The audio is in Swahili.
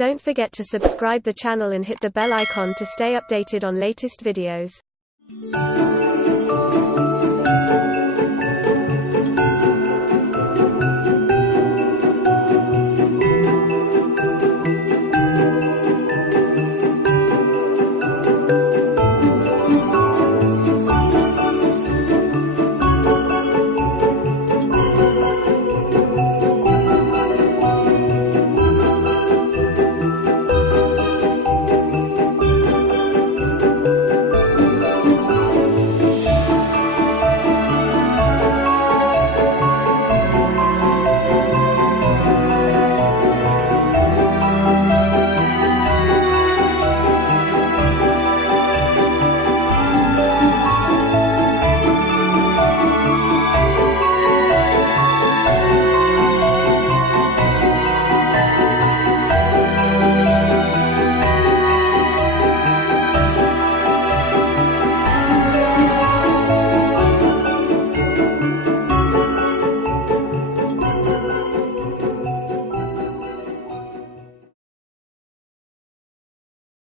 Don't forget to subscribe the channel and hit the bell icon to stay updated on latest videos.